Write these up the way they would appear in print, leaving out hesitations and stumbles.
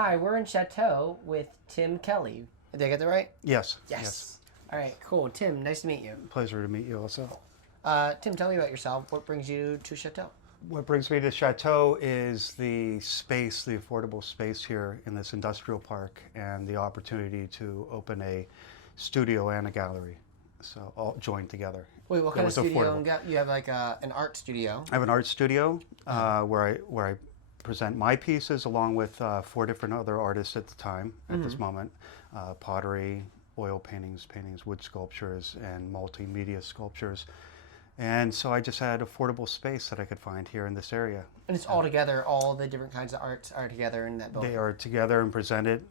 Hi, we're in Chateau with Tim Kelley. Did I get that right? Yes. Yes. All right, cool. Tim, nice to meet you. Pleasure to meet you also. Tim, tell me about yourself. What brings you to Chateau? What brings me to Chateau is the space, the affordable space here in this industrial park, and the opportunity to open a studio and a gallery, so all joined together. Wait, what kind of studio? Affordable. You have like an art studio. I have an art studio where I present my pieces along with 4 different other artists at the time, at this moment. Pottery, oil paintings, wood sculptures, and multimedia sculptures. And so I just had affordable space that I could find here in this area. And it's all together, all the different kinds of arts are together in that building? They are together and presented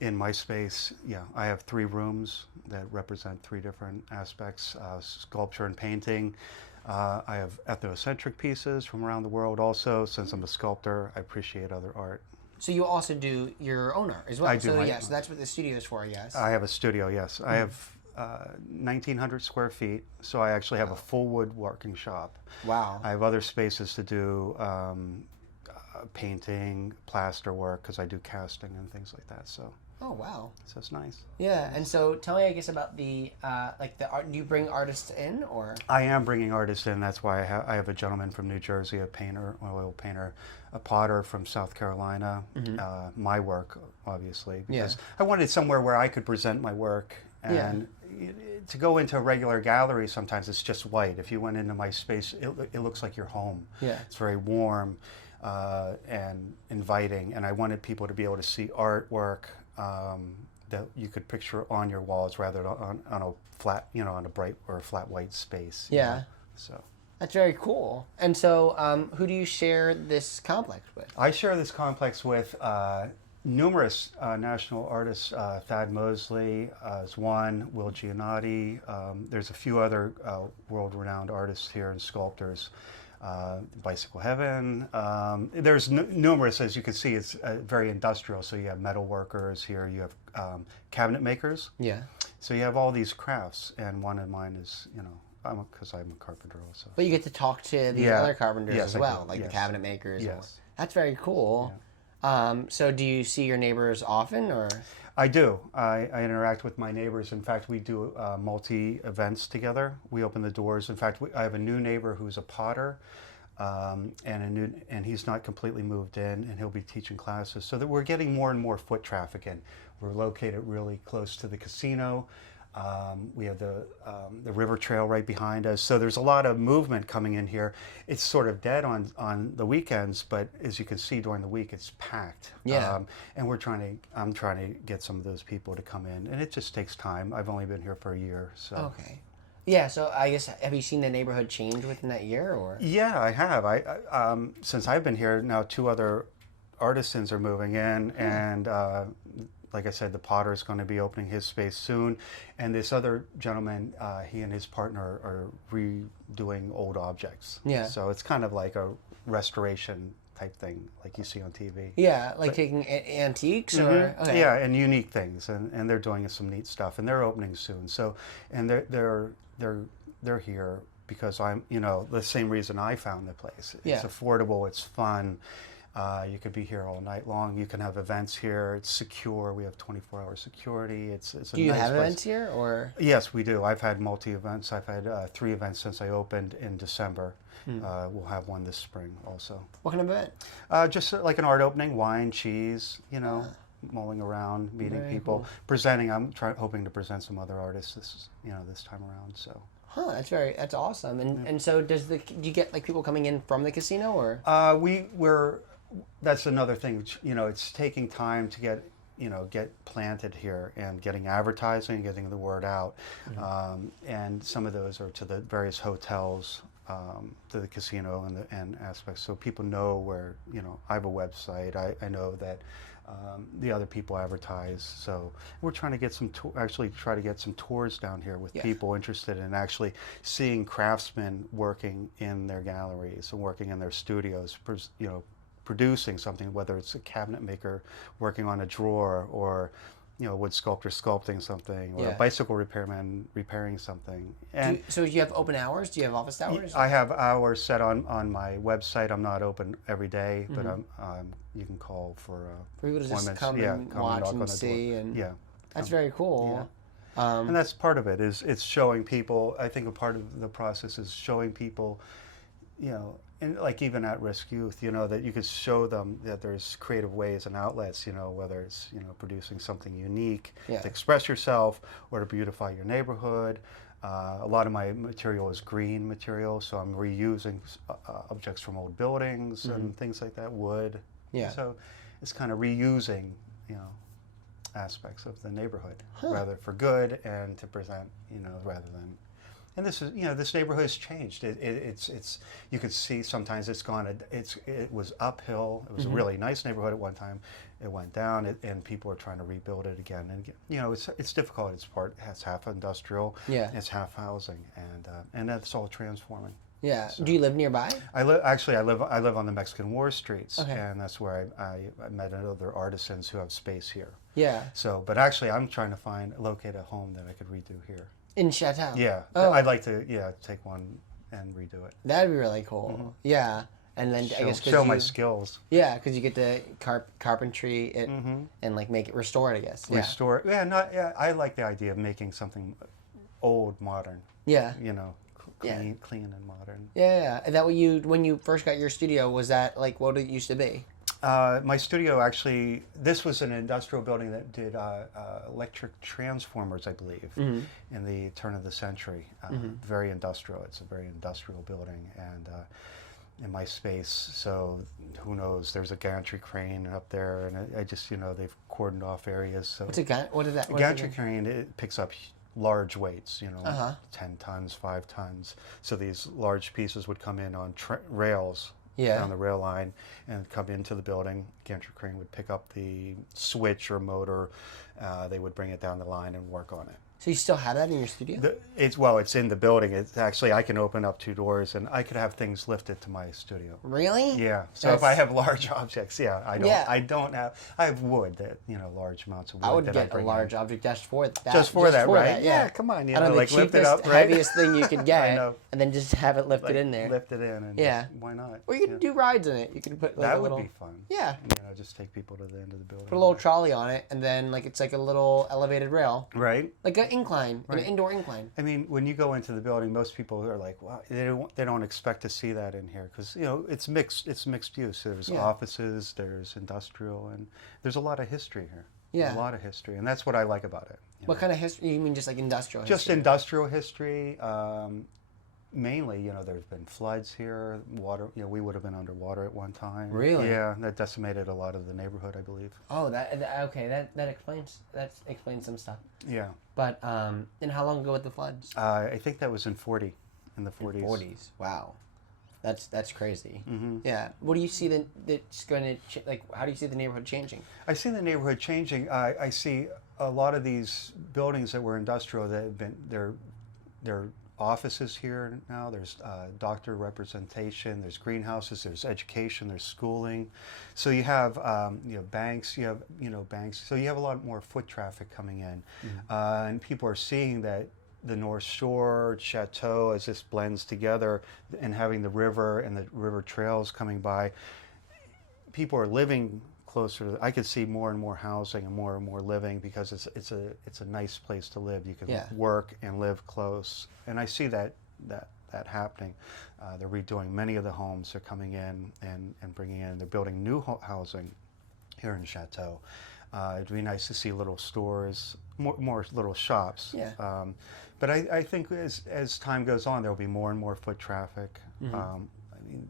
in my space. Yeah, I have 3 rooms that represent 3 different aspects, sculpture and painting. I have ethnocentric pieces from around the world also. Since I'm a sculptor, I appreciate other art. So you also do your own art as well? I do. So yes, that's what the studio is for, yes? I have a studio, yes. I have 1,900 square feet, so I actually have a full woodworking shop. Wow. I have other spaces to do painting, plaster work, because I do casting and things like that. So. Oh wow. So it's nice. Yeah, and so tell me, I guess, about the like the art. Do you bring artists in, or? I am bringing artists in. That's why I have a gentleman from New Jersey, a painter, oil painter, a potter from South Carolina. My work, obviously, because I wanted somewhere where I could present my work. And to go into a regular gallery, sometimes it's just white. If you went into my space, it looks like your home. Yeah. It's very warm and inviting, and I wanted people to be able to see artwork that you could picture on your walls rather than on a flat, on a bright or a flat white space. Yeah. So. That's very cool. And so who do you share this complex with? I share this complex with numerous national artists. Thad Mosley is one, Will Giannotti. There's a few other world-renowned artists here and sculptors. Bicycle Heaven. There's numerous, as you can see, it's very industrial. So you have metal workers here, you have cabinet makers. Yeah. So you have all these crafts, and one of mine is, because I'm a carpenter also. But you get to talk to the other carpenters as well, like the cabinet makers. Yes. That's very cool. Yeah. So do you see your neighbors often, or? I do. I interact with my neighbors. In fact, we do multi-events together. We open the doors. In fact, I have a new neighbor who's a potter, and he's not completely moved in, and he'll be teaching classes. So that we're getting more and more foot traffic in. We're located really close to the casino. We have the river trail right behind us, so there's a lot of movement coming in here. It's sort of dead on the weekends, but as you can see during the week, it's packed. Yeah. And I'm trying to get some of those people to come in, and it just takes time. I've only been here for a year, so. Okay. Yeah. So I guess, have you seen the neighborhood change within that year, or? Yeah, I have. Since I've been here now, 2 other artisans are moving in, and. Like I said, the potter is going to be opening his space soon, and this other gentleman, he and his partner are redoing old objects. Yeah. So it's kind of like a restoration type thing, like you see on TV. Yeah, like taking antiques or. Okay. Yeah, and unique things, and they're doing some neat stuff, and they're opening soon. So, and they're here because I'm, the same reason I found the place. It's affordable, it's fun. You could be here all night long. You can have events here. It's secure. We have 24-hour security. It's a nice place. Do you have events here, or? Yes, we do. I've had multi-events. I've had 3 events since I opened in December. We'll have one this spring also. What kind of event? Just like an art opening, wine, cheese, mulling around, meeting people, presenting. I'm hoping to present some other artists this time around. So. Huh, that's awesome. And so do you get like people coming in from the casino, or? That's another thing. It's taking time to get planted here and getting advertising, getting the word out, and some of those are to the various hotels, to the casino and aspects, so people know where. I have a website. I know that the other people advertise. So we're trying to get try to get some tours down here with people interested in actually seeing craftsmen working in their galleries and working in their studios. Producing something, whether it's a cabinet maker working on a drawer, or a wood sculptor sculpting something, or Yeah. a bicycle repairman repairing something. And So you have open hours? Do you have office hours? I have hours set on my website. I'm not open every day, but you can call for people to just appointments. come and come watch knock and on the see, door. and Yeah. that's very cool. And that's part of it, is it's showing people. I think a part of the process is showing people, and like even at-risk youth, that you could show them that there's creative ways and outlets, whether it's, producing something unique to express yourself or to beautify your neighborhood. A lot of my material is green material, so I'm reusing objects from old buildings and things like that, wood. Yeah. So it's kind of reusing, aspects of the neighborhood, rather for good and to present, rather than. And this is, this neighborhood has changed. It's you could see sometimes it was uphill. It was a really nice neighborhood at one time. It went down, and people are trying to rebuild it again. And it's difficult. It's half industrial. Yeah. It's half housing, and that's all transforming. Yeah. So, do you live nearby? I live on the Mexican War streets, Okay. and that's where I met other artisans who have space here. Yeah. So, but actually, I'm trying to locate a home that I could redo here. In Chateau? Yeah. Oh. I'd like to, take one and redo it. That'd be really cool. Yeah. And then I guess show my skills. Yeah, because you get to carpentry it and like make it restore it, I guess. Yeah. Restore it. Yeah, I like the idea of making something old, modern. Yeah. Clean and modern. Yeah. And that when you first got your studio, was that like what it used to be? My studio actually, this was an industrial building that did electric transformers, I believe, in the turn of the century. Very industrial. It's a very industrial building, and in my space, so who knows? There's a gantry crane up there, and I just, they've cordoned off areas. So What is that? A gantry crane, it picks up large weights, 10 tons, 5 tons. So these large pieces would come in on rails. Down the rail line and come into the building. Gantry crane would pick up the switch or motor. They would bring it down the line and work on it. So you still have that in your studio? It's in the building. It's actually, I can open up 2 doors and I could have things lifted to my studio. Really? Yeah. So if I have large objects, I have wood that, large amounts of wood. I would that get bring a large in. object just for that. Just for that, right? Yeah, come on. I don't know, like the lift it cheapest, up, right? heaviest thing you could get, I know. and then just have it lifted in there. Lift it in, and why not? Or you could do rides in it. You could put like that a little. would be fun. Yeah. Just take people to the end of the building. Put a little trolley on it, and then it's like a little elevated rail. Right. Like an incline, Right. an indoor incline. I mean, when you go into the building, most people are like, "Wow!" They don't expect to see that in here because it's mixed. It's mixed use. There's offices, there's industrial, and there's a lot of history here. Yeah. A lot of history, and that's what I like about it. What kind of history? You mean just like industrial history? Just industrial history. Mainly, there's been floods here. Water. We would have been underwater at one time. Really? Yeah, that decimated a lot of the neighborhood, I believe. Oh, okay. That explains some stuff. Yeah. But and how long ago with the floods? I think that was in the 40s. 40s. Wow, that's crazy. Mm-hmm. Yeah. What do you see that's going to how do you see the neighborhood changing? I see the neighborhood changing. I see a lot of these buildings that were industrial that have been they're offices here now. There's doctor representation. There's greenhouses. There's education. There's schooling. So you have banks. You have banks. So you have a lot more foot traffic coming in, and people are seeing that the North Shore, Chateau, as this blends together, and having the river and the river trails coming by. People are living closer. I could see more and more housing and more living because it's a nice place to live. You can work and live close, and I see that happening. They're redoing many of the homes. They're coming in and bringing in. They're building new housing here in Chateau. It'd be nice to see little stores, more little shops. Yeah. But I think as time goes on, there will be more and more foot traffic.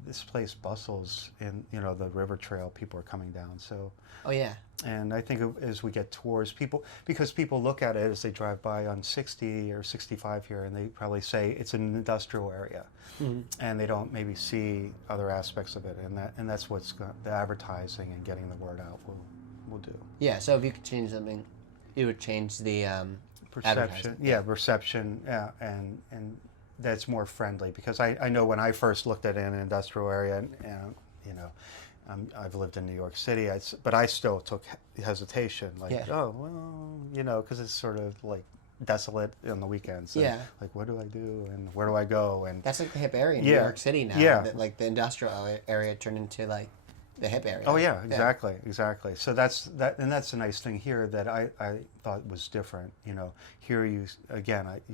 This place bustles in, the river trail. People are coming down. So. Oh yeah. And I think as we get tours, because people look at it as they drive by on 60 or 65 here, and they probably say it's an industrial area, and they don't maybe see other aspects of it, and that's what's the advertising and getting the word out will do. Yeah. So if you could change something, you would change the perception. Yeah, perception. Yeah, and that's more friendly because I know when I first looked at an industrial area, and you know, I've lived in New York City, but I still took hesitation, like, oh, well, you know, because it's sort of like desolate on the weekends. And like, what do I do and where do I go? And that's like the hip area in New York City now. Yeah. That, like the industrial area turned into like the hip area. Oh yeah, exactly, exactly. So that's the nice thing here that I thought was different. You know, here you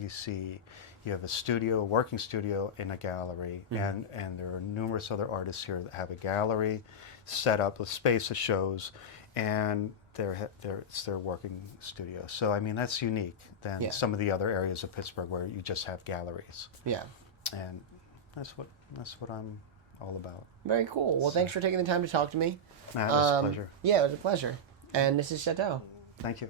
see. You have a studio, a working studio in a gallery, and there are numerous other artists here that have a gallery set up, a space of shows, and it's their working studio. So I mean that's unique than some of the other areas of Pittsburgh where you just have galleries. Yeah, and that's what I'm all about. Very cool. Well, thanks for taking the time to talk to me. It was a pleasure. Yeah, it was a pleasure. And this is Chateau. Thank you.